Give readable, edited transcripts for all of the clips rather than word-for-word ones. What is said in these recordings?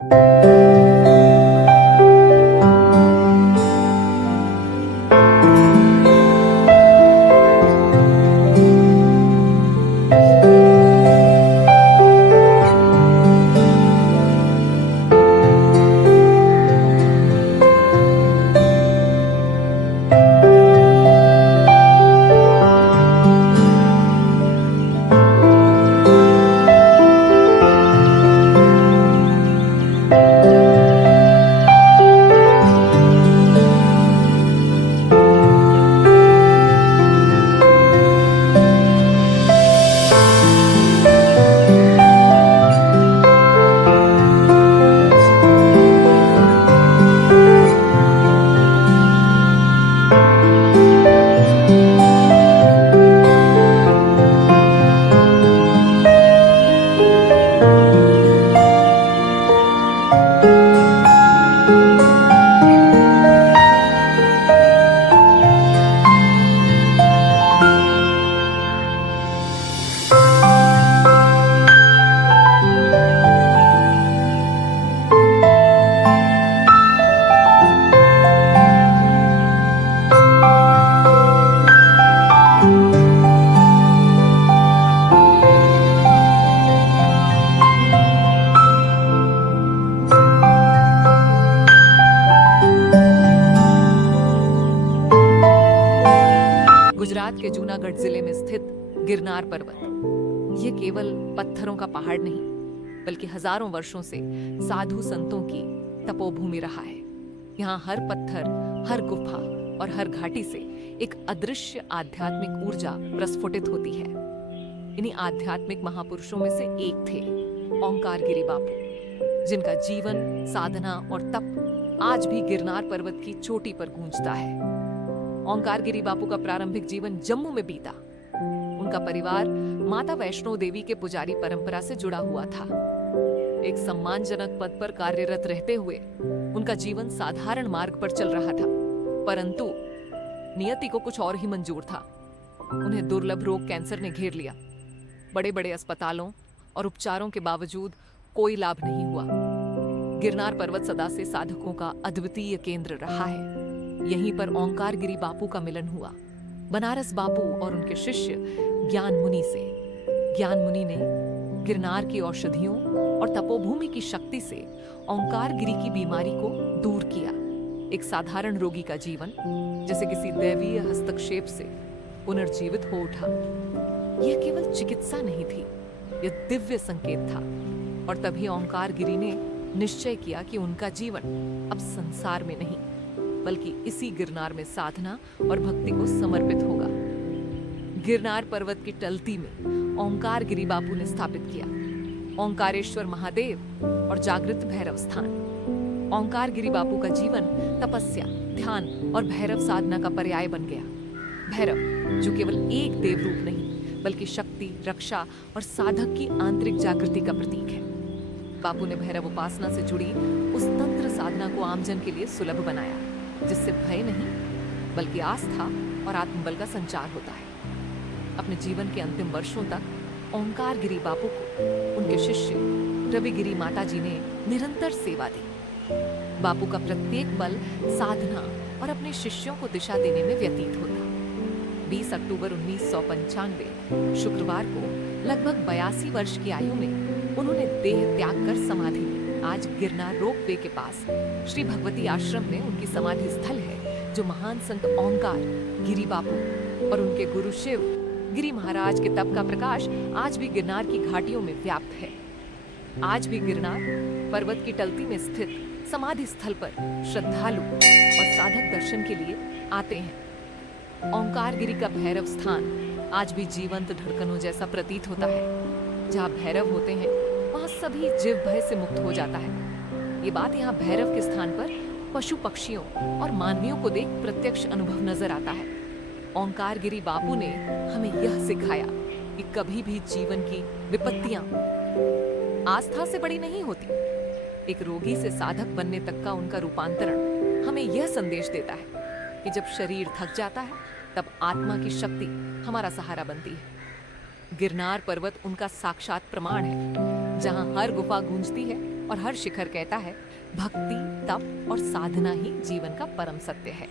गुजरात के जूनागढ़ जिले में स्थित गिरनार पर्वत ये केवल पत्थरों का पहाड़ नहीं बल्कि हजारों वर्षों से साधु संतों की तपोभूमि रहा है। यहाँ हर पत्थर, हर गुफा और हर घाटी से एक अदृश्य आध्यात्मिक ऊर्जा प्रस्फुटित होती है। इन्हीं आध्यात्मिक महापुरुषों में से एक थे ओंकार गिरी बापू, जिनका जीवन, साधना और तप आज भी गिरनार पर्वत की चोटी पर गूंजता है। ओंकार गिरी बापू का प्रारंभिक जीवन जम्मू में बीता। उनका परिवार माता वैष्णो देवी के पुजारी परंपरा से जुड़ा हुआ था। एक सम्मानजनक पद पर कार्यरत रहते हुए उनका जीवन साधारण मार्ग पर चल रहा था, परंतु नियति को कुछ और ही मंजूर था। उन्हें दुर्लभ रोग कैंसर ने घेर लिया। बड़े बड़े अस्पतालों और उपचारों के बावजूद कोई लाभ नहीं हुआ। गिरनार पर्वत सदा से साधकों का अद्वितीय केंद्र रहा है। यहीं पर ओंकार गिरी बापू का मिलन हुआ, बनारस बापू और उनके शिष्य ज्ञान मुनि से। ज्ञान मुनि ने गिरनार की औषधियों और तपोभूमि की शक्ति से ओंकार गिरी की बीमारी को दूर किया। एक साधारण रोगी का जीवन जैसे किसी दैवीय हस्तक्षेप से पुनर्जीवित हो उठा। यह केवल चिकित्सा नहीं थी, यह दिव्य संकेत था। और तभी ओंकार गिरी ने निश्चय किया कि उनका जीवन अब संसार में नहीं बल्कि इसी गिरनार में साधना और भक्ति को समर्पित होगा। गिरनार पर्वत की टलती में ओंकार गिरी बापू ने स्थापित किया ओंकारेश्वर महादेव और जागृत भैरव स्थान। ओंकार गिरी बापू का जीवन तपस्या, ध्यान और भैरव साधना का पर्याय बन गया। भैरव जो केवल एक देव रूप नहीं बल्कि शक्ति, रक्षा और साधक की आंतरिक जागृति का प्रतीक है। बापू ने भैरव उपासना से जुड़ी उस तंत्र साधना को आमजन के लिए सुलभ बनाया, जिससे भय नहीं बल्कि आस्था और आत्मबल का संचार होता है। अपने जीवन के अंतिम वर्षों तक ओंकार गिरी बापू को उनके शिष्य रविगिरी माता जी ने निरंतर सेवा दी। बापू का प्रत्येक पल साधना और अपने शिष्यों को दिशा देने में व्यतीत होता। 20 अक्टूबर 1995 शुक्रवार को लगभग 82 वर्ष की आयु में उन्होंने देह त्याग कर समाधि ली। आज गिरनार रोपवे के पास श्री भगवती आश्रम में उनकी समाधि स्थल है, जो महान संत ओंकार गिरी बापू और उनके गुरु शिव गिरी महाराज के तप का प्रकाश आज भी गिरनार की घाटियों में व्याप्त है। आज भी गिरनार पर्वत की टलती में स्थित समाधि स्थल पर श्रद्धालु और साधक दर्शन के लिए आते हैं। ओंकार गिरी का भैरव स्थान आज भी जीवंत धड़कनों जैसा प्रतीत होता है। जहाँ भैरव होते हैं वहाँ सभी जीव भय से मुक्त हो जाता है। ये बात यहाँ भैरव के स्थान पर पशु पक्षियों और मानवियों को देख प्रत्यक्ष अनुभव नजर आता है। ओंकार गिरी बापू ने हमें यह सिखाया कि कभी भी जीवन की विपत्तियां आस्था से बड़ी नहीं होती। एक रोगी से साधक बनने तक का उनका रूपांतरण हमें यह संदेश देता है कि जब शरीर थक जाता है तब आत्मा की शक्ति हमारा सहारा बनती है। गिरनार पर्वत उनका साक्षात प्रमाण है, जहां हर गुफा गूंजती है और हर शिखर कहता है भक्ति, तप और साधना ही जीवन का परम सत्य है।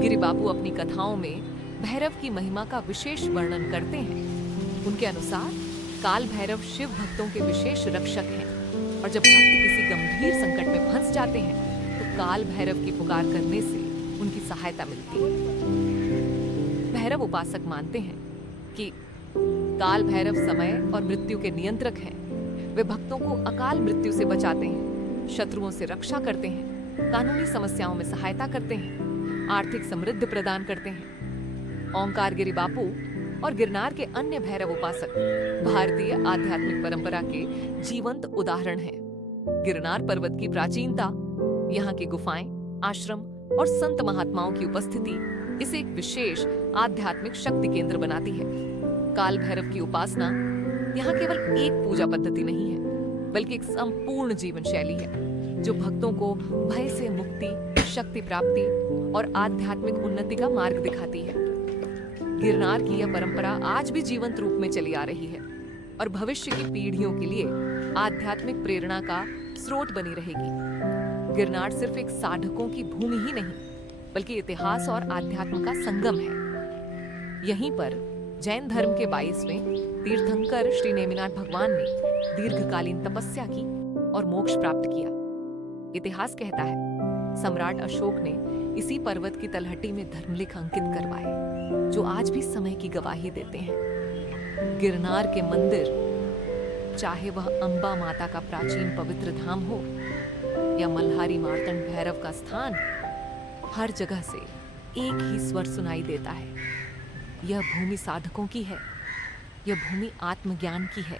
गिरि बापू अपनी कथाओं में भैरव की महिमा का विशेष वर्णन करते हैं। उनके अनुसार काल भैरव शिव भक्तों के विशेष रक्षक हैं और जब भक्त किसी गंभीर संकट में फंस जाते हैं तो काल भैरव की पुकार करने से उनकी सहायता मिलती है। भैरव उपासक मानते हैं कि काल भैरव समय और मृत्यु के नियंत्रक हैं। वे भक्तों को अकाल मृत्यु से बचाते हैं, शत्रुओं से रक्षा करते हैं, कानूनी समस्याओं में सहायता करते हैं, आर्थिक समृद्धि प्रदान करते हैं। ओंकार गिरि बापू और गिरनार के अन्य भैरव उपासक भारतीय आध्यात्मिक परंपरा के जीवंत उदाहरण हैं। गिरनार पर्वत की प्राचीनता, यहाँ की गुफाएं, आश्रम और संत महात्माओं की उपस्थिति इसे एक विशेष आध्यात्मिक शक्ति केंद्र बनाती है। काल भैरव की उपासना यहाँ केवल एक पूजा पद्धति नहीं है, बल्कि एक संपूर्ण जीवन शैली है जो भक्तों को भय से मुक्ति, शक्ति प्राप्ति और आध्यात्मिक उन्नति का मार्ग दिखाती है। गिरनार की यह परंपरा आज भी जीवंत रूप में चली आ रही है और भविष्य की पीढ़ियों के लिए आध्यात्मिक प्रेरणा का स्रोत बनी रहेगी। गिरनार सिर्फ एक साधकों की भूमि ही नहीं, बल्कि इतिहास और आध्यात्म का संगम है। यहीं पर जैन धर्म के 22वें तीर्थंकर श्री नेमिनाथ भगवान ने दीर्घकालीन तपस्या की और मोक्ष प्राप्त किया। इतिहास कहता है सम्राट अशोक ने इसी पर्वत की तलहटी में धर्मलेख अंकित करवाए, जो आज भी समय की गवाही देते हैं। गिरनार के मंदिर, चाहे वह अंबा माता का प्राचीन पवित्र धाम हो या मल्हारी मार्तंड भैरव का स्थान, हर जगह से एक ही स्वर सुनाई देता है। यह भूमि साधकों की है, यह भूमि आत्मज्ञान की है।